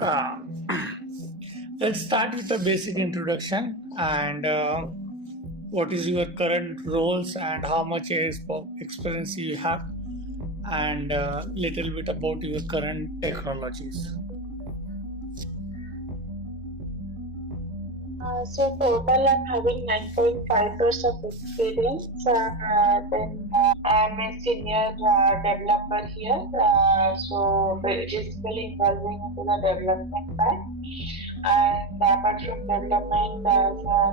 Uh, let's start with a basic introduction and what is your current roles and how much experience you have and little bit about your current technologies. So total, I'm having 9.5 years of experience. I'm a senior developer here. So basically involving into the development part. And apart from development,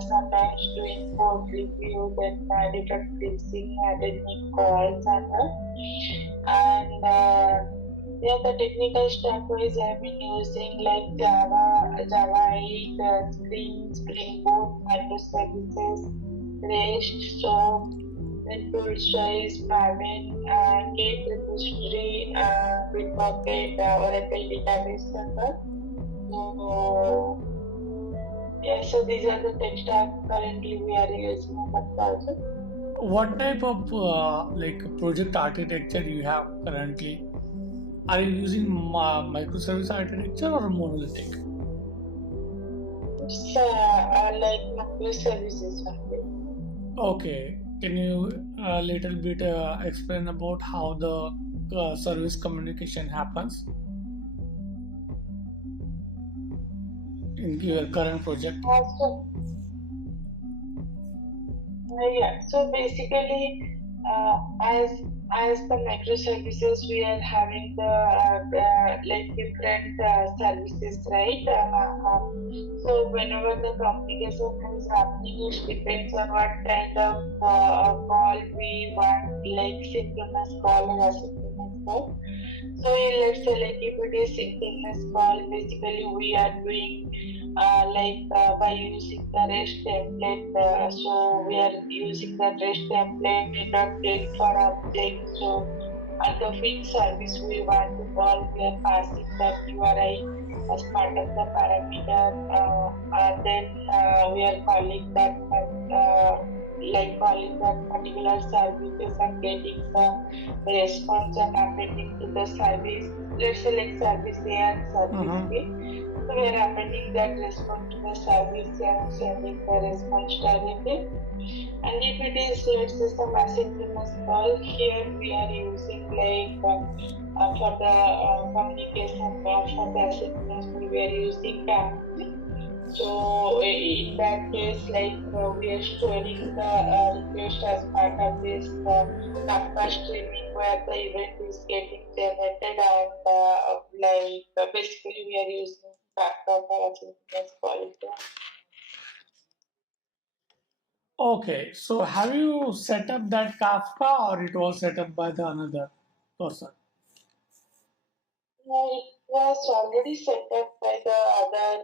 sometimes doing code review, then defect fixing, attending calls and all. And yeah, the technical stack wise I've been using like Java 8, Spring Boot, microservices, REST, SOAP, then tools wise Maven, Gate repository, Bitbucket, Oracle database server. So yeah, so these are the tech stack currently we are using in the project. What type of project architecture you have currently? Are you using microservice architecture or monolithic? It's like microservices only. Okay, can you a little bit explain about how the service communication happens in your current project? So yeah, so basically, uh, as as the microservices, we are having the like different services, right? So whenever the communication is happening, it depends on what kind of call we want, like synchronous call or asynchronous call. So let's say like if it is synchronous call, basically we are doing by using the REST template. So we are using the REST template in the get for object. So at the fixed service we want to call, we are passing that URI as part of the parameter. And then we are calling that calling that particular services and getting the response and appending to the service. Let's select service A and service B. So we are appending that response to the service and sending the response directly. And if it is, let's say, some asynchronous call, here we are using for the communication for the asynchronous call, we are using Kafka. So in that case, we are storing the request as part of this Kafka streaming where the event is getting generated and basically we are using Kafka for asynchronous call. Okay, so have you set up that Kafka or it was set up by the another person? It was already set up by the other,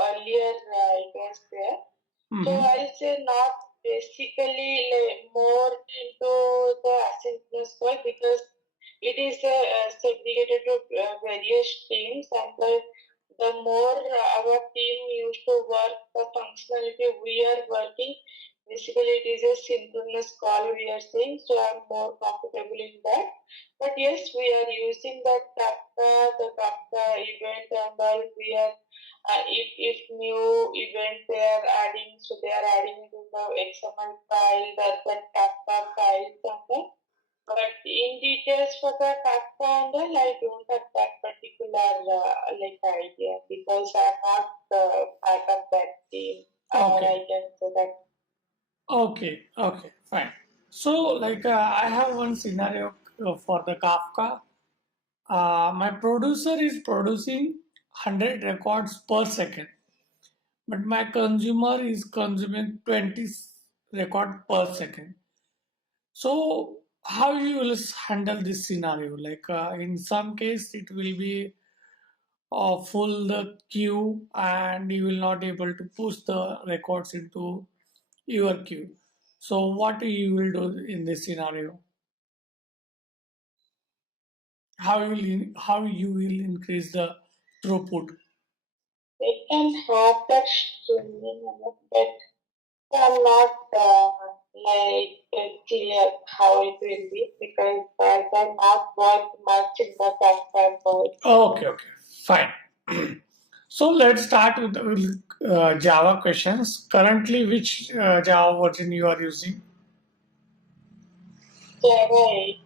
earlier it was there. So I'll say not basically more into the asynchronous call because it is segregated to various teams and the more our team used to work, the functionality we are working, basically it is a synchronous call we are saying, so I'm more comfortable in that. But yes, we are using that the Kafka event and all. We are if new event they are adding, so they are adding to the XML file, that Kafka file somewhere. But in details for the Kafka and all, I don't have that particular idea because I'm not part of that team. Or Okay. I can say that. Okay, fine. So, I have one scenario for the Kafka. My producer is producing 100 records per second, but my consumer is consuming 20 record per second. So, how you will handle this scenario? In some case, it will be full the queue, and you will not able to push the records into your queue. So, what you will do in this scenario? How you will increase the throughput? They can have that streaming, but I'm not clear how it will be because I have not worked much in the Kafka code. Okay, fine. So let's start with Java questions. Currently, which Java version you are using? Java 8.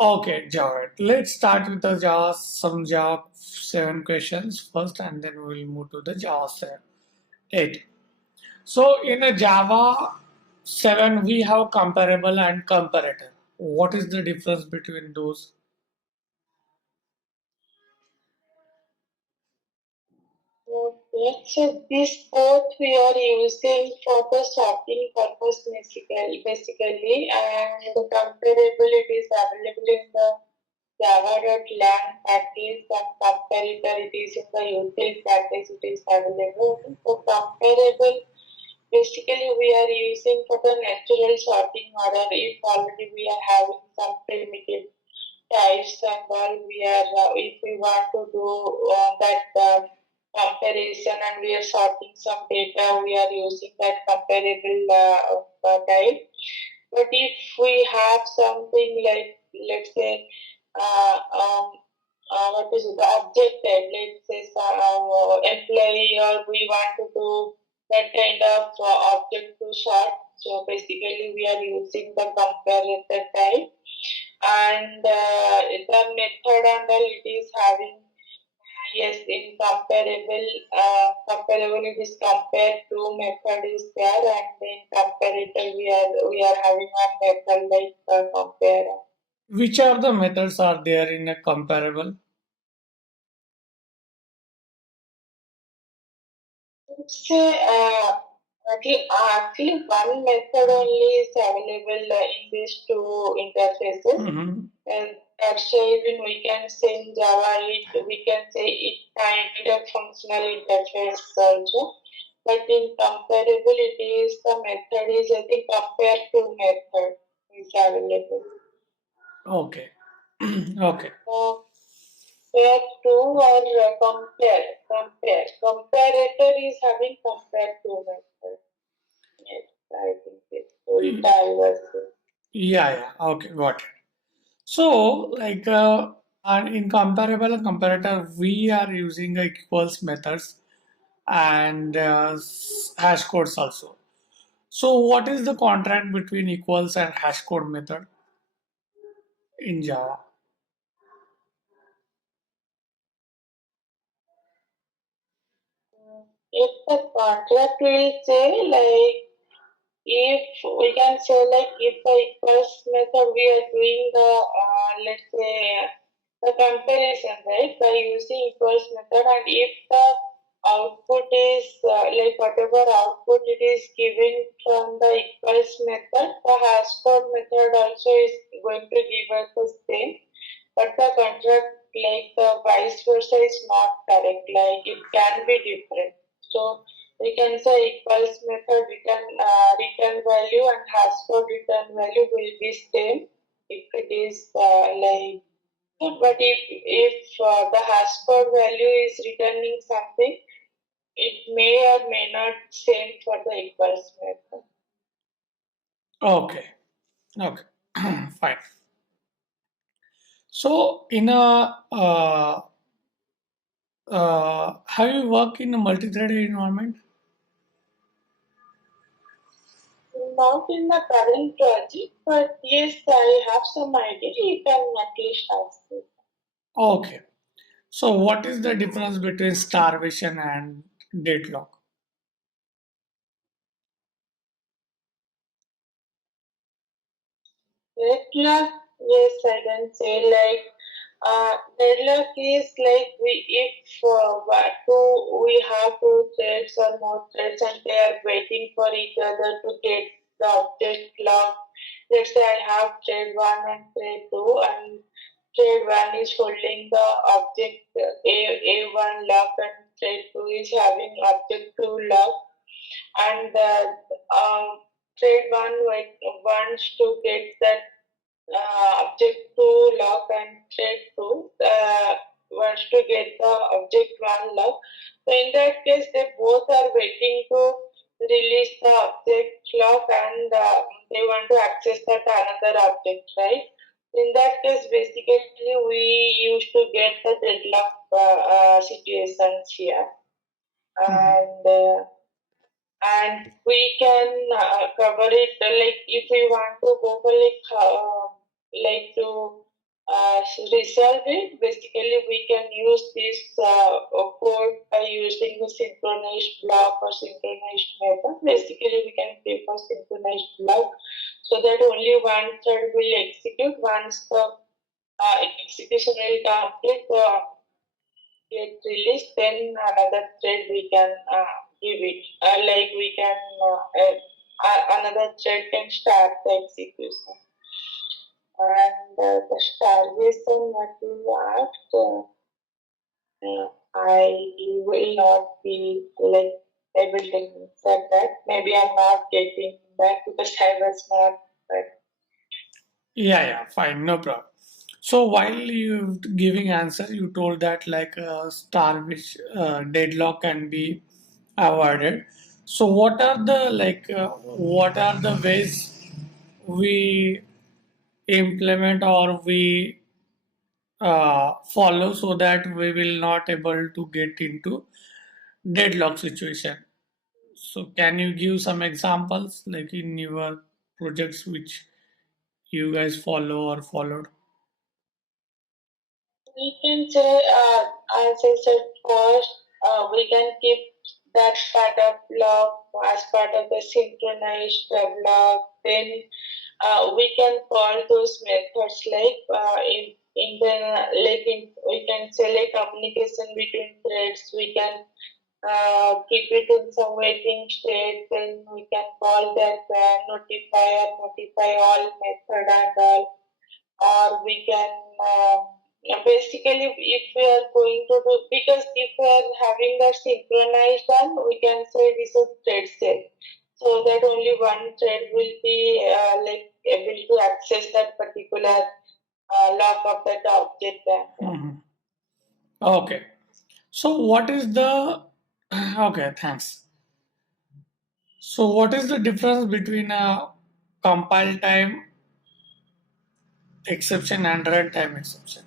Okay, Java. Let's start with the some Java 7 questions first, and then we'll move to the Java 7, 8. So in a Java 7, we have comparable and comparator. What is the difference between those? Okay, so these both we are using for the sorting purpose basically, and the comparability is available in the Java.lang package and comparator it is in the util package it is available. So comparable basically we are using for the natural sorting order if already we are having some primitive types and all we are if we want to do that comparison and we are sorting some data we are using that comparable type, but if we have something like let's say what is it, the object type, let's say employee or we want to do that kind of object to sort, so basically we are using the comparator type, and the method and all it is having yes in comparable it is compared to method is there, and in comparator we are having a method like compare. Which are the methods are there in a comparable? It's actually one method only is available in these two interfaces. Mm-hmm. And that's why even we can say in Java we can say it kind of functional interface also. But in comparable it is the method is I think compare to method is available. Okay. Okay. So compare to or compare. Comparator is having compare to method. Yes, I think it's full diverse. Yeah, yeah. Okay, got it. So, like, and in comparable and comparator, we are using equals methods and hash codes also. So, what is the contract between equals and hash code method in Java? If the contract will say like if we can say like if the equals method we are doing the let's say the comparison right by using equals method, and if the output is like whatever output it is given from the equals method, the hash code method also is going to give us the same, but the contract like the vice versa is not correct, like it can be different. So we can say equals method return value and hash code return value will be same if it is like, but if the hash code value is returning something, it may or may not same for the equals method. Okay, okay, fine. So, in a have you worked in a multi-threaded environment? Not in the current project, but yes, I have some idea. You can at least ask me. Okay. So, what is the difference between starvation and deadlock? Deadlock, yes, I can say like deadlock is like we have two threads or more threads and they are waiting for each other to get the object locked. Let's say I have thread one and thread two, and thread one is holding the object A1 lock and thread two is having object two lock, and thread one wants to get that object to lock and thread to wants to get the object one lock. So in that case, they both are waiting to release the object lock, and they want to access that another object, right? In that case, basically, we used to get the deadlock situations here, and we can cover it like if we want to go for like to resolve it. Basically, we can use this code by using the synchronized block or synchronized method. Basically, we can prefer synchronized block so that only one thread will execute once the execution will complete. Get released, then another thread we can give it. Like we can another thread can start the execution. And the starvation what you asked, I will not be like able to answer that. Maybe I'm not getting that because I was not. But Yeah, fine, no problem. So while you giving answer, you told that like a star which deadlock can be avoided. So what are the ways we implement or we follow so that we will not able to get into deadlock situation? So can you give some examples like in your projects which you guys follow or followed? we can say, as I said first, we can keep that part of block as part of the synchronized block. Then we can call those methods like in the we can say like communication between threads. We can keep it in some waiting state. Then we can call that notify all method and all, or we can basically if we are going to do, because if we are having that synchronized one, we can say this is thread set, so that only one thread will be like able to access that particular lock of that object. And Mhm. Okay. So what is the okay, thanks. So what is the difference between a compile time exception and runtime exception?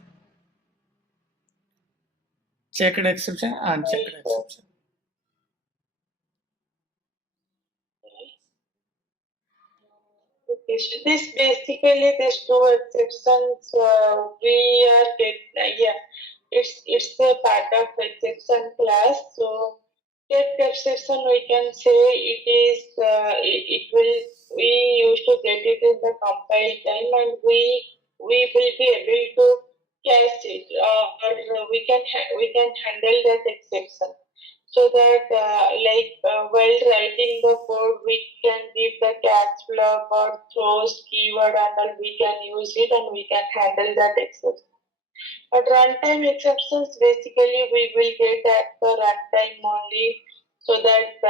Checked exception, unchecked exception. okay, so this basically these two exceptions we are yeah, it's a part of exception class. So that exception we can say it is it will, we used to get it in the compile time, and we will be able to catch it, or we can handle that exception, so that while writing the code we can give the catch block or throws keyword and all, we can use it and we can handle that exception. But runtime exceptions basically we will get at the runtime only, so that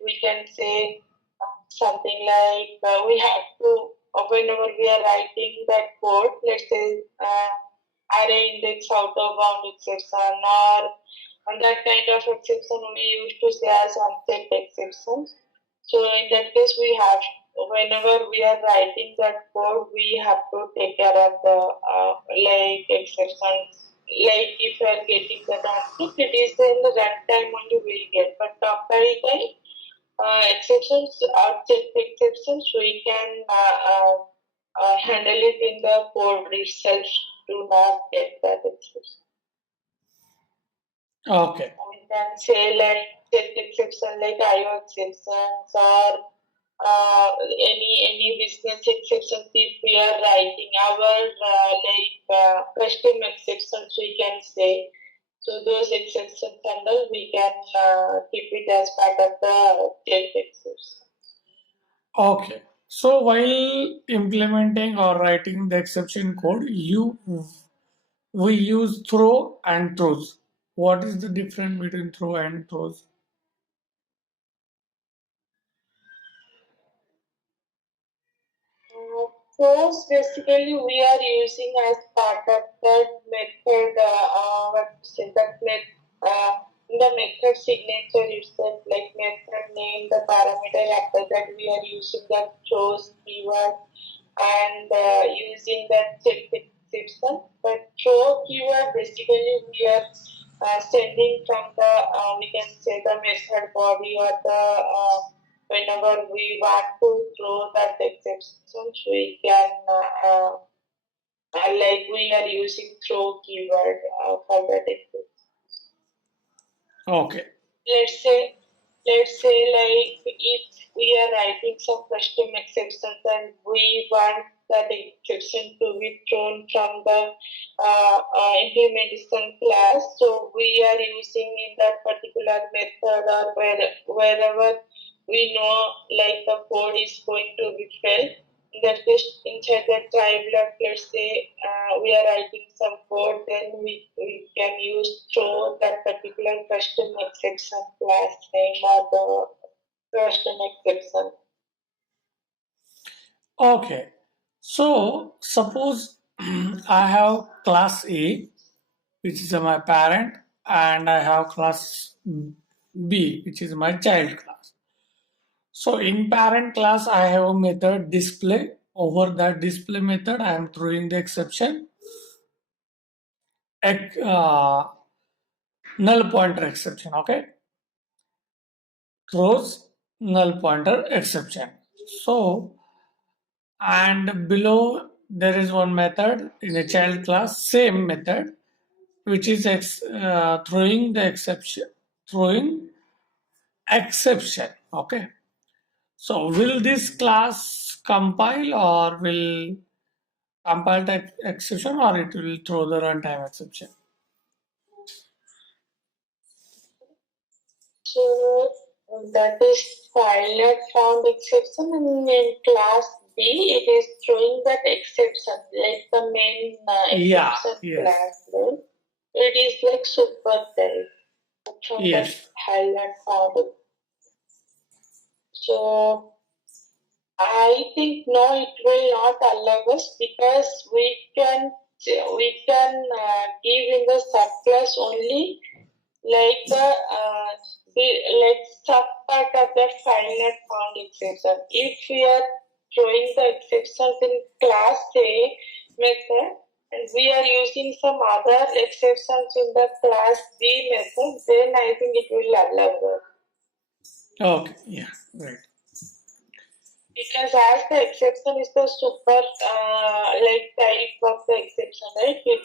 we can say something like we have to whenever we are writing that code, let's say array index out of bound exception, or and that kind of exception we used to say as unchecked exceptions. So in that case, we have, whenever we are writing that code, we have to take care of the exceptions. Like if you are getting the output, it is in the runtime only we'll get. But compile time exceptions, object exceptions, we can handle it in the code itself to not get that exception. Okay. We can say like check exception like IO exceptions, or any business exceptions if we are writing our custom exceptions we can say. So those exceptions and all we can keep it as part of the check exception. Okay. So while implementing or writing the exception code, you we use throw and throws. What is the difference between throw and throws? First, basically, we are using as part of that method, what to say, that in the method signature itself, like method name, the parameter after that we are using the throws keyword. and using that check exception. But throw keyword basically we are sending from the we can say the method body or the whenever we want to throw that exceptions we can like we are using throw keyword for that exception. Okay. Let's say like if we are writing some custom exceptions and we want that exception to be thrown from the implementation class, so we are using in that particular method or wherever we know like the code is going to be filled. In that case, inside the try block, let's say we are writing some code, then we can use throw that particular custom exception class name or the custom exception. Okay. So suppose I have class A, which is my parent, and I have class B, which is my child class. So in parent class, I have a method display. Over that display method, I am throwing the exception, null pointer exception. Okay, throws null pointer exception. So, and below there is one method in a child class, same method, which is throwing the exception. Okay. So will this class compile or will compile the exception or it will throw the runtime exception? So that is file not found exception, and in class B it is throwing that exception like the main exception class, right? It is like super type from that file not found. So I think no, it will not allow us because we can give in the subclass only like like sub part of that file not found exception. If we are throwing the exceptions in class A method and we are using some other exceptions in the class B method, then I think it will allow us. Okay, yeah, right. Because as the exception is the super like type of the exception, right? It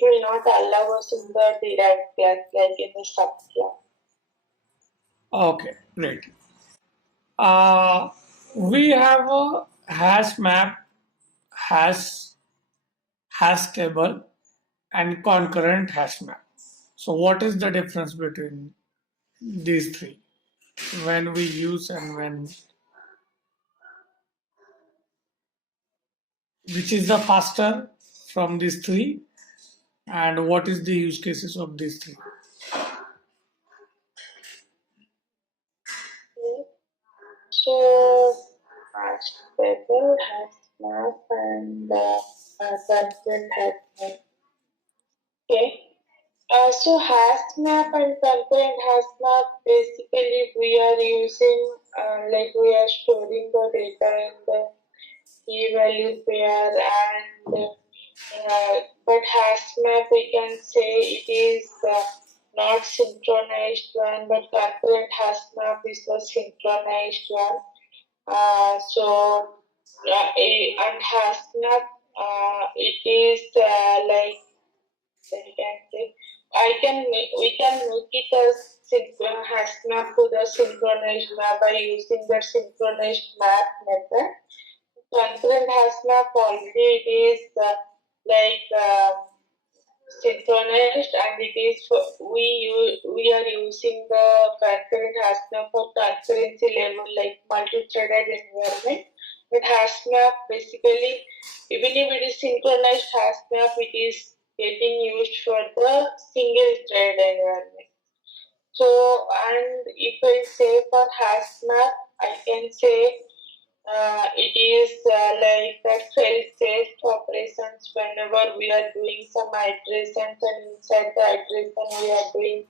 will not allow us in the derived class like in the subclass. Okay, great. Uh, we have a hash map, hash hash table, and concurrent hash map. So what is the difference between these three when we use and when which is the faster from these three and what is the use cases of these three? Okay. So hash table, hash map, and concurrent hash map. Okay. So hash map and concurrent hash map basically we are using like we are storing the data in the key value pair and but hash map we can say it is not synchronized one but concurrent hash map is the synchronized one. And hash map it is like I can say we can make it as hash map to the synchronized map by using the synchronized map method. Concurrent hash map already it is like synchronized and it is we are using the concurrent hash map for concurrency level like multi-threaded environment. But hash map basically even if it is synchronized hash map it is getting used for the single thread environment. So and if I say for hash map I can say it is like that fail-safe operations whenever we are doing some iterations and inside the iteration we are doing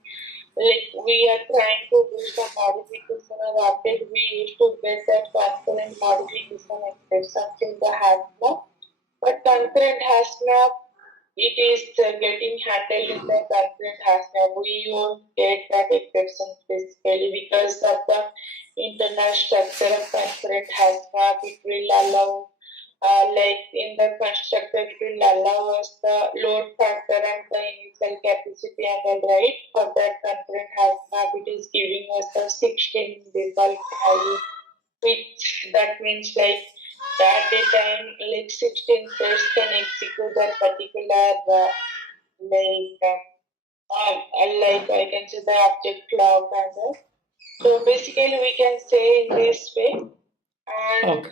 like we are trying to do some modification or update, we used to get that concurrent modification exceptions in the hash map. But concurrent hash map, it is getting handled in the concurrent hash map. We won't get that exception basically because of the internal structure of concurrent hash map. It will allow like in the constructor, it will allow us the load factor and the initial capacity and all, right. For that concurrent hash map, it is giving us the 16 default value, which that means like at a time like 16 threads can execute that particular like like I can say the object cloud and all. So basically we can say in this way. And Okay.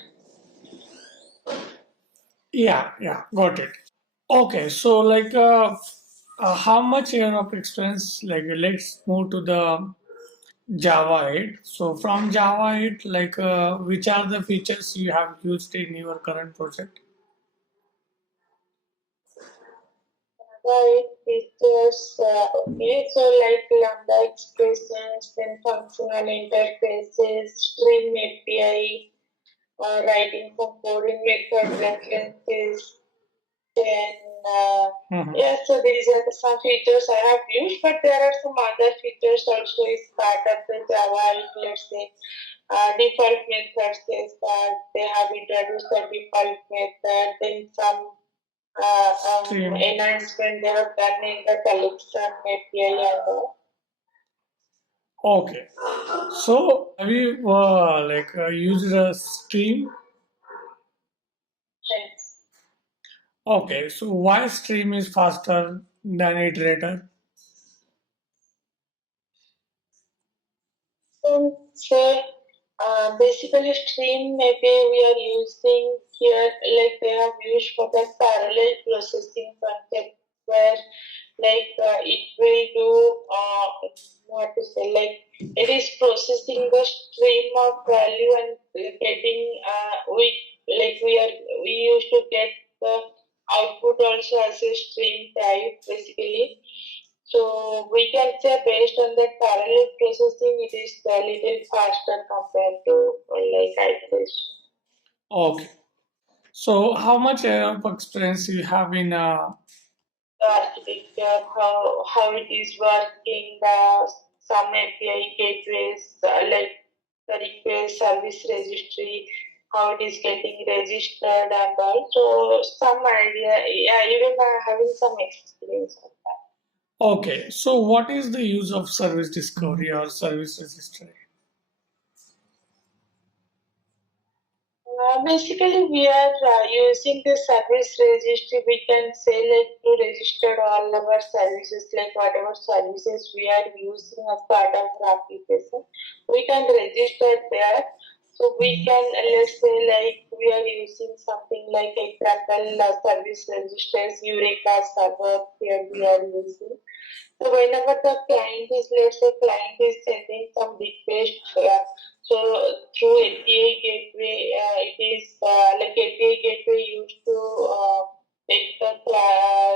Yeah, got it. Okay, so how much year of experience? Like, let's move to the Java 8. So from Java 8, which are the features you have used in your current project? right, features, okay, so like lambda expressions, then functional interfaces, stream API, writing for coding method references, then yeah, so these are some features I have used, but there are some other features also is part of the Java. Let's say default methods is that they have introduced the default method, then some enhancement they have done in the collection API and all. Okay. So have you used a stream? Yes. Okay. So why stream is faster than iterator? So basically stream maybe we are using here like they have used for the parallel processing concept where it will do what to say like it is processing the stream of value and getting we used to get the output also as a stream type basically. So we can say based on that parallel processing, it is a little faster compared to like iteration. Okay. So how much of experience you have in The architecture, how it is working, the some API gateways, like the request service registry, how it is getting registered and all. So some idea, yeah, even having some experience on that. Okay, so what is the use of service discovery or service registry? Basically, we are using the service registry. We can say like to register all our services, like whatever services we are using as part of the application. We can register there. So we can let's say like we are using something like example service registers, Eureka server. Here we are using. So whenever the client is, let's say client is sending some request, so through API gateway, it is like API gateway used to take the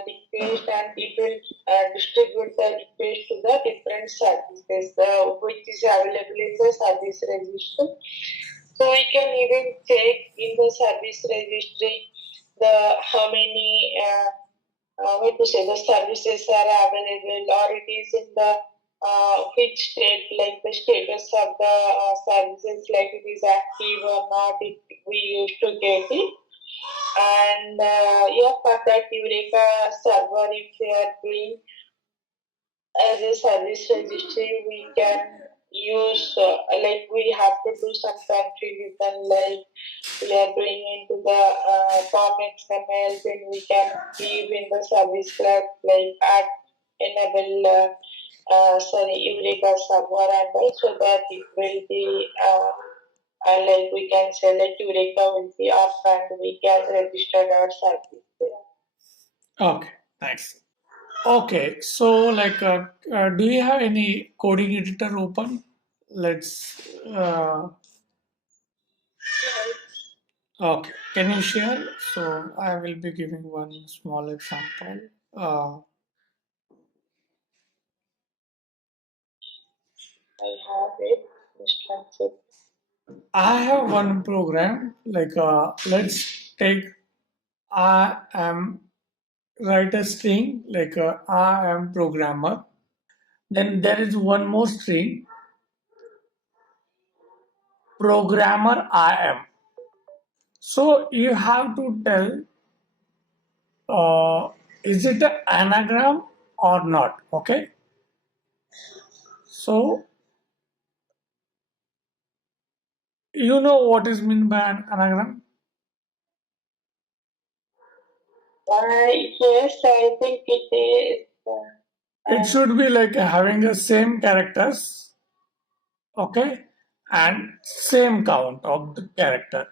request and it will distribute the request to the different services, which is available in the service registry. So we can even check in the service registry the how many. What to say, the services are available or it is in the which state, like the status of the services, like it is active or not, we used to get it. And yeah, for that Eureka server, if we are doing as a service registry, we can use, we have to do some configuration, like we are doing into the form XML, then we can give in the service class, like add, enable, Eureka server and all, so that it will be, like we can select Eureka will be up and we can register our service there. Okay, thanks. Okay, so do you have any coding editor open? Let's. Okay, can you share? So I will be giving one small example. Uh, relationship. I have one program like let's take I am write a string like I am programmer. Then there is one more string programmer I am. So you have to tell is it an anagram or not? Okay. So you know what is meant by an anagram? Yes, I think it is. It should be like having the same characters, okay, and same count of the character.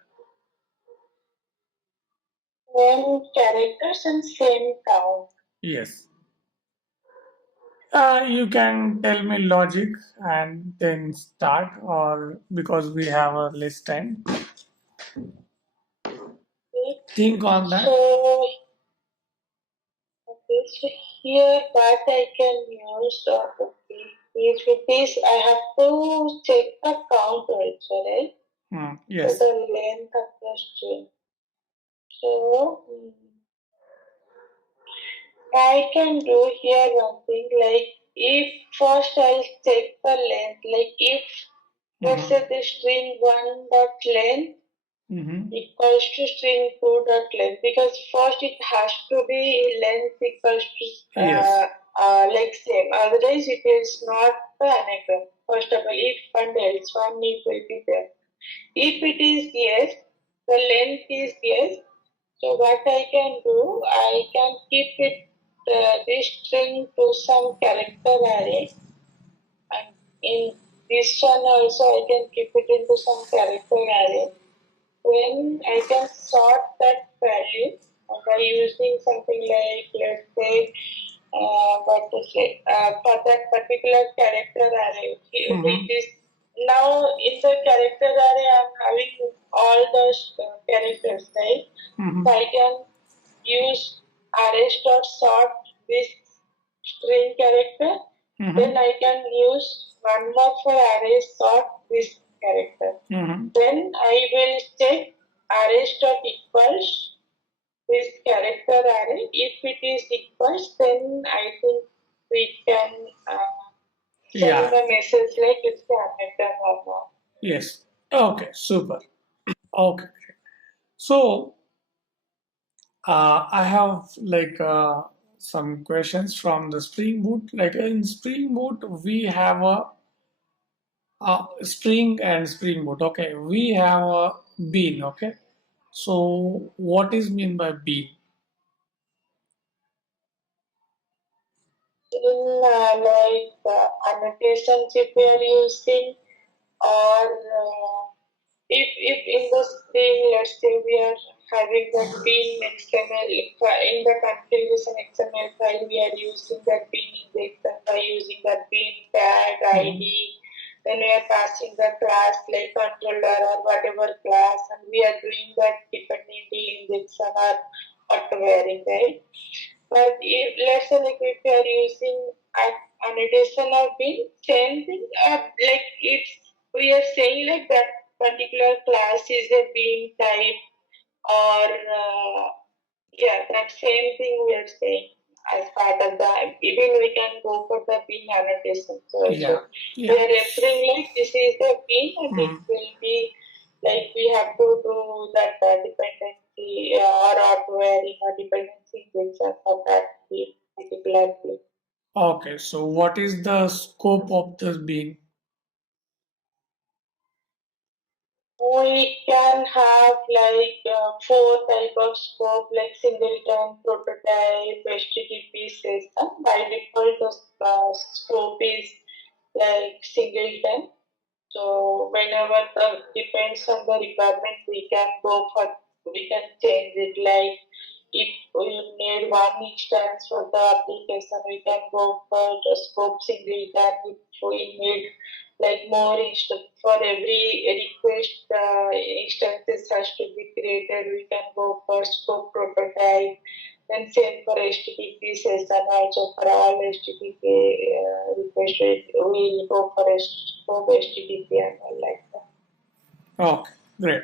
Name characters and same count. Yes. You can tell me logic and then start, or because we have a less time. Okay. Think on that. So, okay, so here that I can use, okay, is with this I have to check the count also, right? So Yes. the length of the string. So, I can do here one thing like if first I'll check the length, like if let's say the string one dot length equals to string two dot length, because first it has to be length equals to Yes. like same, otherwise it is not the anagram. First of all, if and else one need will be there. If it is yes, the length is yes, so what I can do, I can keep it this string to some character array, and in this one also I can keep it into some character array. Then I can sort that value by using something like, let's say, what to say, for that particular character array, which is now in the character array I'm having all those characters, right? So I can use arrays dot sort this string character. Then I can use one more for array sort this character. Then I will check arrays dot equals this character array. If it is equals, then I think we can send Yeah. a message like it's connected or not. Yes. Okay. Super. Okay. So I have like some questions from the Spring Boot. Like in Spring Boot, we have a Spring and Spring Boot. Okay, we have a bean. Okay, so what is mean by bean? In like annotations if we are using, or if in the string, let's say we are having that bean XML, in the configuration XML file, we are using that bean index, and by using that bean tag ID, then we are passing the class like controller or whatever class, and we are doing that dependency injection or auto-varying, right? But if let's say like if you are using annotation of bean, same thing. Like it's we are saying like that particular class is a bean type, or yeah, that same thing we are saying as part of the. Even we can go for the bean annotation. So Yeah, also we yeah. are referring like this is the bean, and it will be like we have to do that dependency or auto-varying or dependency injection for that particular bean. Okay, so what is the scope of this bean? We can have like four type of scope like singleton, prototype, HTTP system. By default, the scope is like singleton. So whenever the depends on the requirement, we can go for we can change it. Like if we need one instance for the application, we can go for the scope singleton. If we need like more instance for every request instances has to be created, we can go for scope prototype. Then same for HTTP session also for all HTTP request, we go for HTTP and all like that. Okay, great.